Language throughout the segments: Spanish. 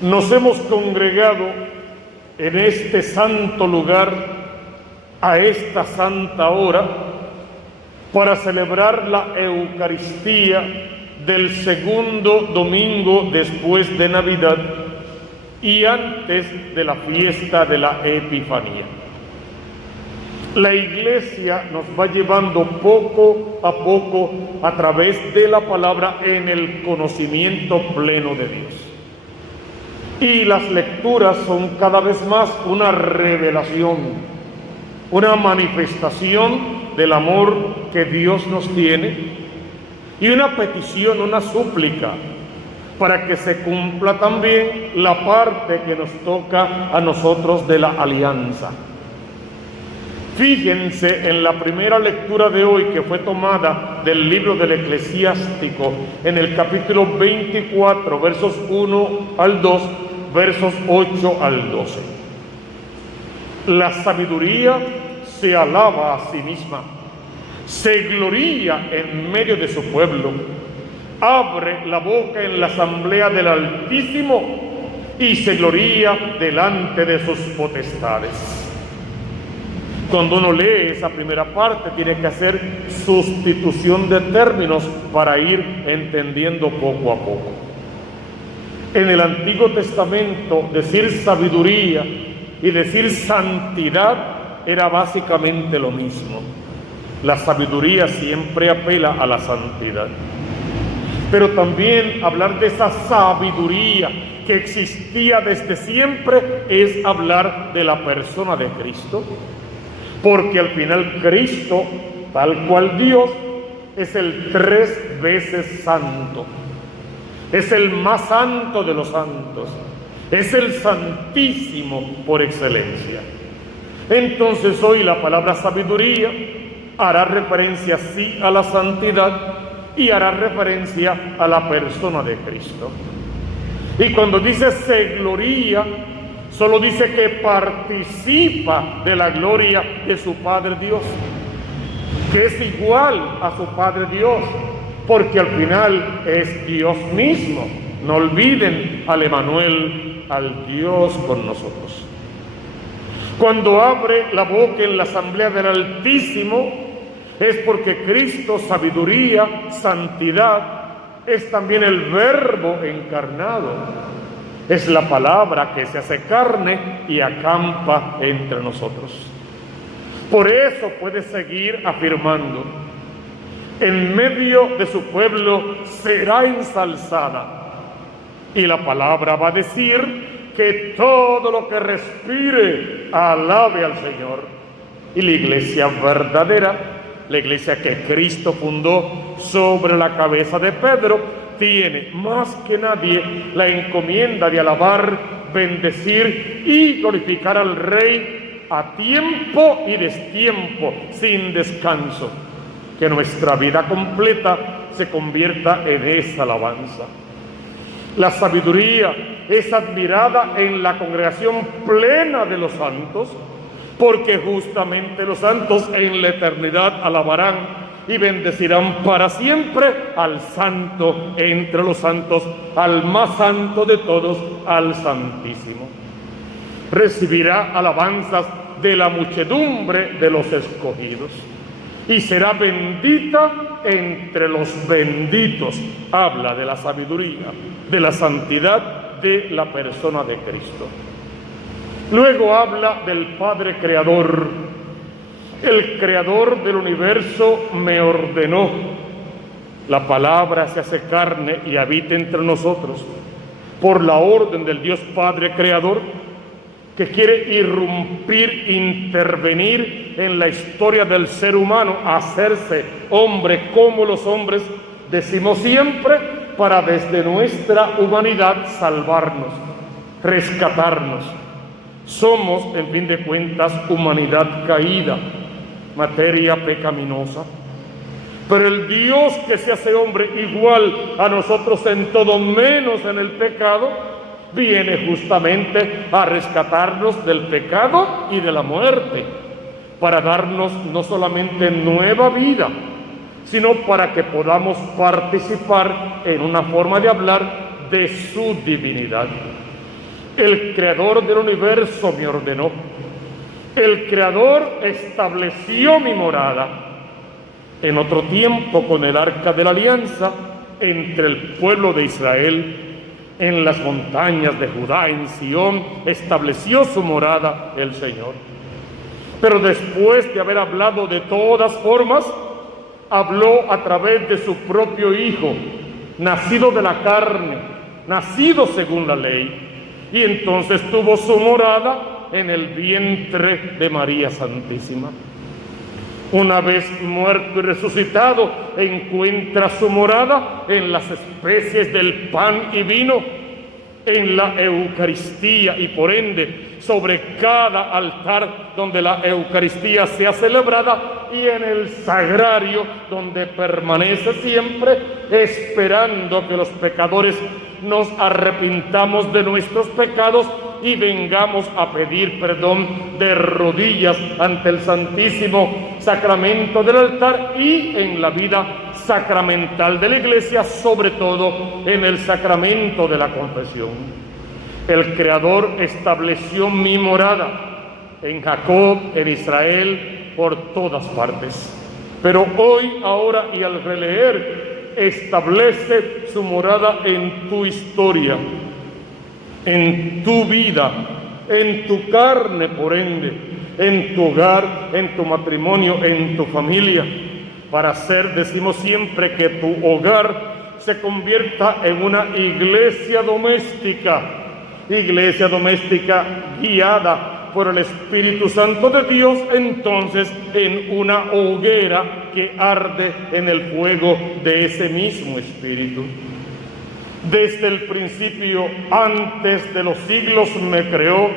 Nos hemos congregado en este santo lugar a esta santa hora para celebrar la Eucaristía del segundo domingo después de Navidad y antes de la fiesta de la Epifanía. La Iglesia nos va llevando poco a poco a través de la palabra en el conocimiento pleno de Dios. Y las lecturas son cada vez más una revelación, una manifestación del amor que Dios nos tiene y una petición, una súplica para que se cumpla también la parte que nos toca a nosotros de la alianza. Fíjense en la primera lectura de hoy, que fue tomada del libro del Eclesiástico, en el capítulo 24, versos 1 al 2, versos 8 al 12. La sabiduría se alaba a sí misma, se gloría en medio de su pueblo, abre la boca en la asamblea del Altísimo y se gloría delante de sus potestades. Cuando uno lee esa primera parte, tiene que hacer sustitución de términos para ir entendiendo poco a poco. En el Antiguo Testamento, decir sabiduría y decir santidad era básicamente lo mismo. La sabiduría siempre apela a la santidad. Pero también hablar de esa sabiduría que existía desde siempre es hablar de la persona de Cristo. Porque al final Cristo, tal cual Dios, es el 3 veces santo. Es el más santo de los santos. Es el santísimo por excelencia. Entonces hoy la palabra sabiduría hará referencia sí a la santidad y hará referencia a la persona de Cristo. Y cuando dice se gloría, solo dice que participa de la gloria de su Padre Dios, que es igual a su Padre Dios, porque al final es Dios mismo. No olviden al Emanuel, al Dios con nosotros. Cuando abre la boca en la asamblea del Altísimo, es porque Cristo, sabiduría, santidad, es también el Verbo encarnado. Es la palabra que se hace carne y acampa entre nosotros. Por eso puede seguir afirmando: en medio de su pueblo será ensalzada. Y la palabra va a decir que todo lo que respire alabe al Señor. Y la iglesia verdadera, la iglesia que Cristo fundó sobre la cabeza de Pedro, tiene más que nadie la encomienda de alabar, bendecir y glorificar al Rey a tiempo y destiempo, sin descanso. Que nuestra vida completa se convierta en esa alabanza. La sabiduría es admirada en la congregación plena de los santos, porque justamente los santos en la eternidad alabarán y bendecirán para siempre al santo entre los santos, al más santo de todos, al Santísimo. Recibirá alabanzas de la muchedumbre de los escogidos y será bendita entre los benditos. Habla de la sabiduría, de la santidad de la persona de Cristo. Luego habla del Padre Creador. El Creador del universo me ordenó. La palabra se hace carne y habita entre nosotros por la orden del Dios Padre Creador, que quiere irrumpir, intervenir en la historia del ser humano, hacerse hombre como los hombres, decimos siempre, para desde nuestra humanidad salvarnos, rescatarnos. Somos, en fin de cuentas, humanidad caída, materia pecaminosa. Pero el Dios que se hace hombre igual a nosotros en todo menos en el pecado, viene justamente a rescatarnos del pecado y de la muerte, para darnos no solamente nueva vida, sino para que podamos participar en una forma de hablar de su divinidad. El creador del universo me ordenó. El creador estableció mi morada. En otro tiempo, con el arca de la alianza, entre el pueblo de Israel, en las montañas de Judá, en Sión, estableció su morada el Señor. Pero después de haber hablado de todas formas, habló a través de su propio Hijo, nacido de la carne, nacido según la ley, y entonces tuvo su morada en el vientre de María Santísima. Una vez muerto y resucitado, encuentra su morada en las especies del pan y vino, en la Eucaristía y por ende sobre cada altar donde la Eucaristía sea celebrada y en el sagrario donde permanece siempre esperando que los pecadores nos arrepintamos de nuestros pecados y vengamos a pedir perdón de rodillas ante el Santísimo Sacramento del altar y en la vida sacramental de la Iglesia, sobre todo en el sacramento de la confesión. El Creador estableció mi morada en Jacob, en Israel, por todas partes. Pero hoy, ahora y al releer, establece su morada en tu historia, en tu vida, en tu carne, por ende, en tu hogar, en tu matrimonio, en tu familia, para hacer, decimos siempre, que tu hogar se convierta en una iglesia doméstica guiada por el Espíritu Santo de Dios, entonces en una hoguera que arde en el fuego de ese mismo Espíritu. Desde el principio, antes de los siglos, me creó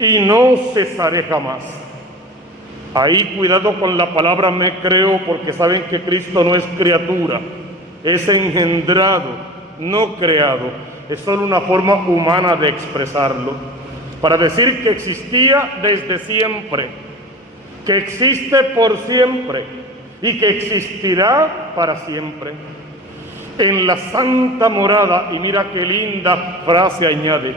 y no cesaré jamás. Ahí cuidado con la palabra me creó, porque saben que Cristo no es criatura, es engendrado, no creado. Es solo una forma humana de expresarlo, para decir que existía desde siempre, que existe por siempre y que existirá para siempre. En la santa morada, y mira qué linda frase añade,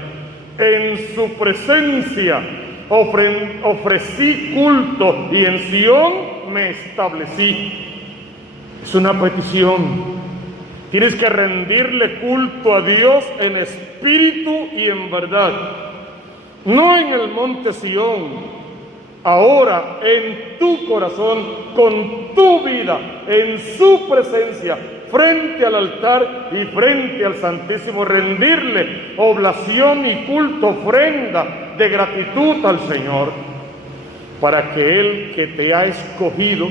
en su presencia ofrecí culto y en Sión me establecí. Es una petición. Tienes que rendirle culto a Dios en espíritu y en verdad. No en el monte Sión, ahora en tu corazón, con tu vida, en su presencia, frente al altar y frente al Santísimo, rendirle oblación y culto, ofrenda de gratitud al Señor, para que Él que te ha escogido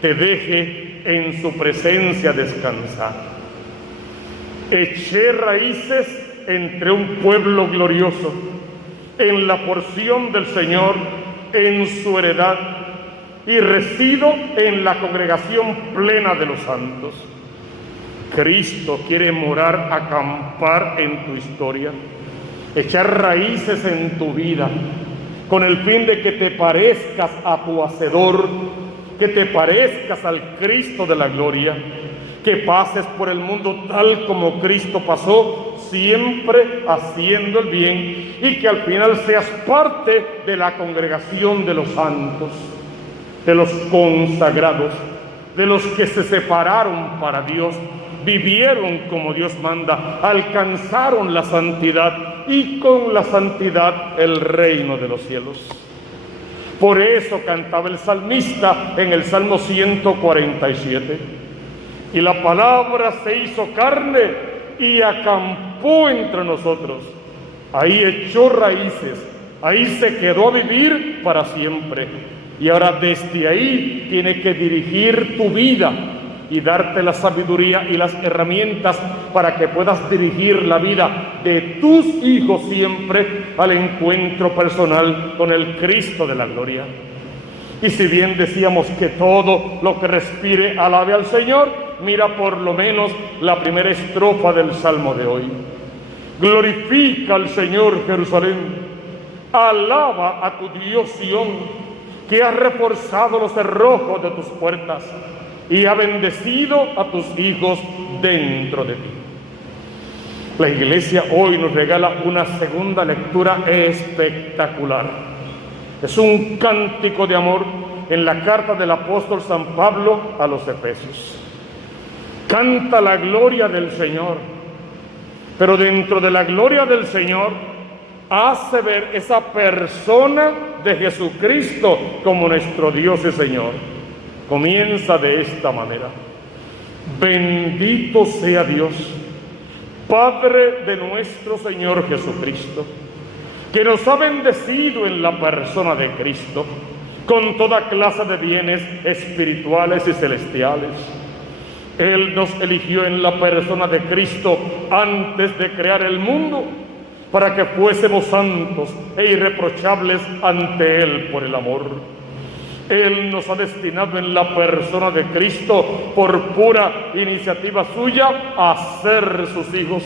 te deje en su presencia descansar. Eché raíces entre un pueblo glorioso, en la porción del Señor, en su heredad, y resido en la congregación plena de los santos. Cristo quiere morar, acampar en tu historia, echar raíces en tu vida, con el fin de que te parezcas a tu Hacedor, que te parezcas al Cristo de la gloria, que pases por el mundo tal como Cristo pasó, siempre haciendo el bien, y que al final seas parte de la congregación de los santos, de los consagrados, de los que se separaron para Dios, vivieron como Dios manda, alcanzaron la santidad y con la santidad el reino de los cielos. Por eso cantaba el salmista en el Salmo 147. Y la palabra se hizo carne y acampó entre nosotros. Ahí echó raíces, ahí se quedó a vivir para siempre. Y ahora desde ahí tiene que dirigir tu vida y darte la sabiduría y las herramientas para que puedas dirigir la vida de tus hijos siempre al encuentro personal con el Cristo de la gloria. Y si bien decíamos que todo lo que respire alabe al Señor, mira por lo menos la primera estrofa del Salmo de hoy. Glorifica al Señor, Jerusalén, alaba a tu Dios Sión, que ha reforzado los cerrojos de tus puertas y ha bendecido a tus hijos dentro de ti. La Iglesia hoy nos regala una segunda lectura espectacular. Es un cántico de amor en la carta del apóstol San Pablo a los Efesios. Canta la gloria del Señor, pero dentro de la gloria del Señor hace ver esa persona de Jesucristo como nuestro Dios y Señor. Comienza de esta manera: bendito sea Dios, Padre de nuestro Señor Jesucristo, que nos ha bendecido en la persona de Cristo con toda clase de bienes espirituales y celestiales. Él nos eligió en la persona de Cristo antes de crear el mundo, para que fuésemos santos e irreprochables ante Él por el amor. Él nos ha destinado en la persona de Cristo, por pura iniciativa suya, a ser sus hijos,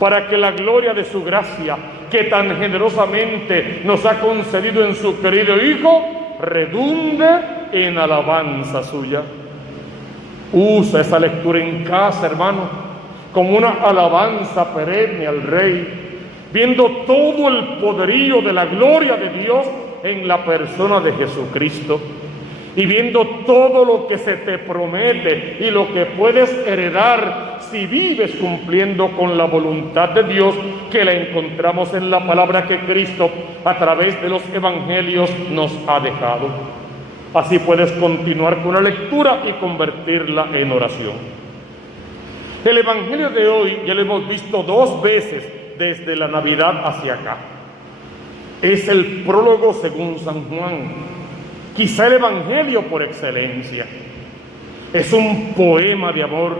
para que la gloria de su gracia, que tan generosamente nos ha concedido en su querido Hijo, redunde en alabanza suya. Usa esa lectura en casa, hermano, como una alabanza perenne al Rey, viendo todo el poderío de la gloria de Dios en la persona de Jesucristo, y viendo todo lo que se te promete y lo que puedes heredar si vives cumpliendo con la voluntad de Dios, que la encontramos en la palabra que Cristo a través de los evangelios nos ha dejado. Así puedes continuar con la lectura y convertirla en oración. El evangelio de hoy ya lo hemos visto 2 veces desde la Navidad hacia acá. Es el prólogo según San Juan, quizá el evangelio por excelencia. Es un poema de amor,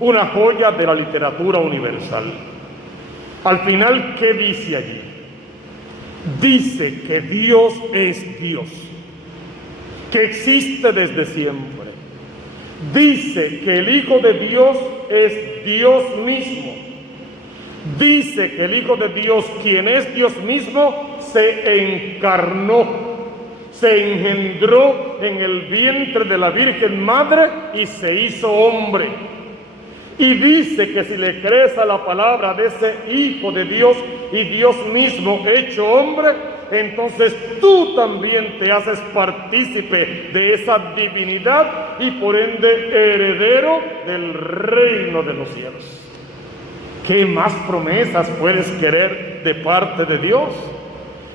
una joya de la literatura universal. Al final, ¿qué dice allí? Dice que Dios es Dios, que existe desde siempre. Dice que el Hijo de Dios es Dios mismo. Dice que el Hijo de Dios, quien es Dios mismo, se encarnó, se engendró en el vientre de la Virgen Madre y se hizo hombre. Y dice que si le crees a la palabra de ese Hijo de Dios y Dios mismo hecho hombre, entonces tú también te haces partícipe de esa divinidad y por ende heredero del reino de los cielos. ¿Qué más promesas puedes querer de parte de Dios?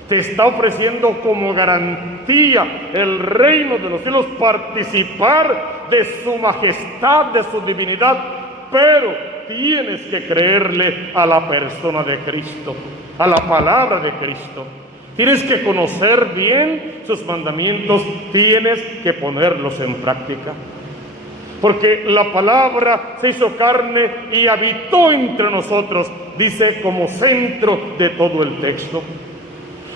Te está ofreciendo como garantía el reino de los cielos, participar de su majestad, de su divinidad, pero tienes que creerle a la persona de Cristo, a la palabra de Cristo. Tienes que conocer bien sus mandamientos, tienes que ponerlos en práctica. Porque la palabra se hizo carne y habitó entre nosotros, dice como centro de todo el texto.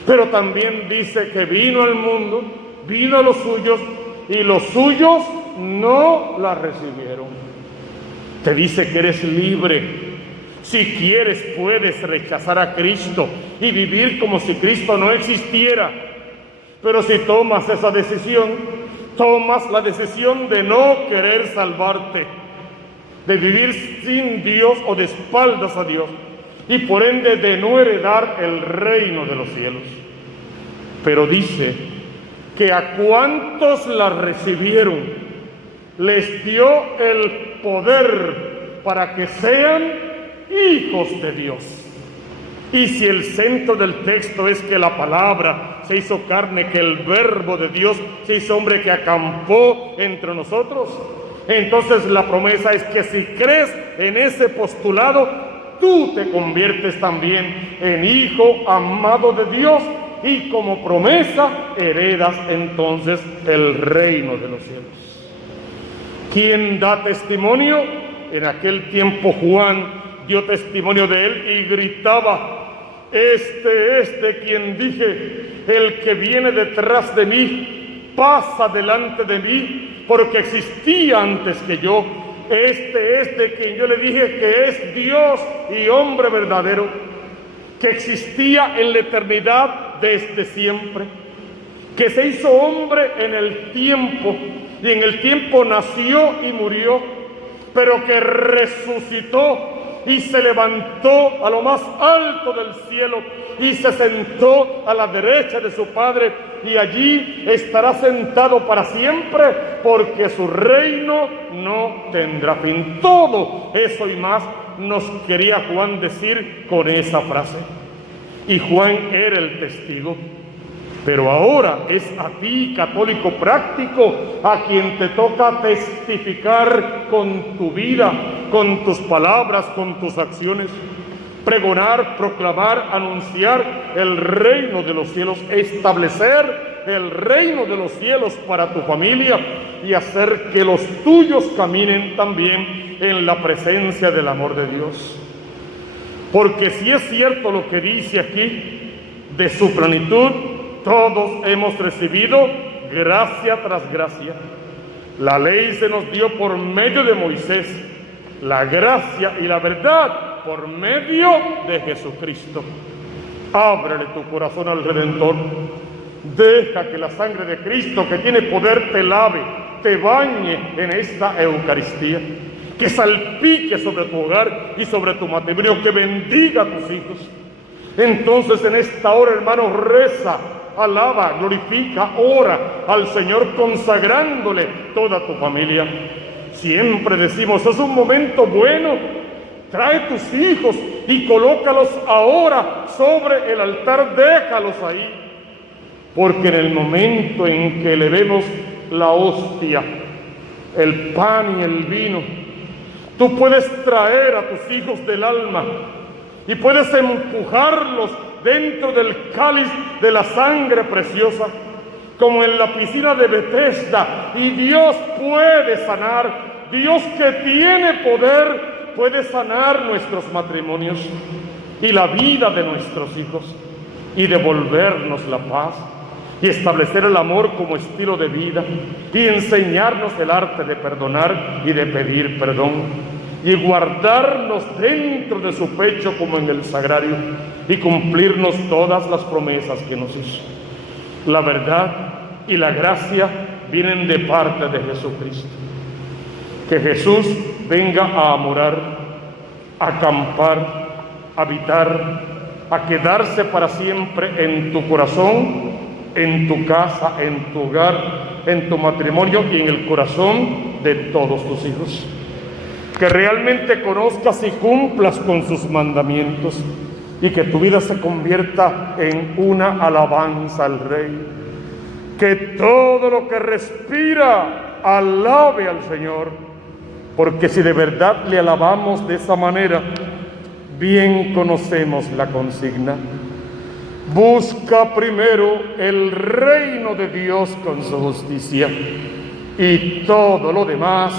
Pero también dice que vino al mundo, vino a los suyos, y los suyos no la recibieron. Te dice que eres libre. Si quieres, puedes rechazar a Cristo y vivir como si Cristo no existiera. Pero si tomas esa decisión, tomas la decisión de no querer salvarte, de vivir sin Dios o de espaldas a Dios, y por ende de no heredar el reino de los cielos. Pero dice que a cuantos la recibieron, les dio el poder para que sean hijos de Dios. Y si el centro del texto es que la palabra se hizo carne, que el verbo de Dios se hizo hombre, que acampó entre nosotros, entonces la promesa es que si crees en ese postulado, tú te conviertes también en hijo amado de Dios, y como promesa heredas entonces el reino de los cielos. ¿Quién da testimonio? En aquel tiempo Juan dio testimonio de él y gritaba: este es de quien dije, el que viene detrás de mí pasa delante de mí, porque existía antes que yo. Este es de quien yo le dije que es Dios y hombre verdadero, que existía en la eternidad desde siempre, que se hizo hombre en el tiempo, y en el tiempo nació y murió, pero que resucitó y se levantó a lo más alto del cielo y se sentó a la derecha de su Padre, y allí estará sentado para siempre, porque su reino no tendrá fin. Todo eso y más nos quería Juan decir con esa frase. Y Juan era el testigo. Pero ahora es a ti, católico práctico, a quien te toca testificar con tu vida, con tus palabras, con tus acciones. Pregonar, proclamar, anunciar el reino de los cielos, establecer el reino de los cielos para tu familia y hacer que los tuyos caminen también en la presencia del amor de Dios. Porque si es cierto lo que dice aquí, de su plenitud todos hemos recibido gracia tras gracia. La ley se nos dio por medio de Moisés, la gracia y la verdad por medio de Jesucristo. Ábrele tu corazón al Redentor. Deja que la sangre de Cristo, que tiene poder, te lave, te bañe en esta Eucaristía, que salpique sobre tu hogar y sobre tu matrimonio, que bendiga a tus hijos. Entonces en esta hora, hermano, reza, alaba, glorifica, ora al Señor, consagrándole toda tu familia. Siempre decimos, es un momento bueno. Trae tus hijos y colócalos ahora sobre el altar, déjalos ahí. Porque en el momento en que elevemos la hostia, el pan y el vino, tú puedes traer a tus hijos del alma y puedes empujarlos dentro del cáliz de la sangre preciosa, como en la piscina de Betesda, y Dios puede sanar. Dios, que tiene poder, puede sanar nuestros matrimonios y la vida de nuestros hijos y devolvernos la paz y establecer el amor como estilo de vida y enseñarnos el arte de perdonar y de pedir perdón y guardarnos dentro de su pecho como en el sagrario y cumplirnos todas las promesas que nos hizo. La verdad y la gracia vienen de parte de Jesucristo. Que Jesús venga a morar, a acampar, a habitar, a quedarse para siempre en tu corazón, en tu casa, en tu hogar, en tu matrimonio y en el corazón de todos tus hijos. Que realmente conozcas y cumplas con sus mandamientos y que tu vida se convierta en una alabanza al Rey. Que todo lo que respira alabe al Señor. Porque si de verdad le alabamos de esa manera, bien conocemos la consigna. Busca primero el reino de Dios con su justicia, y todo lo demás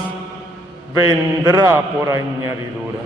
vendrá por añadidura.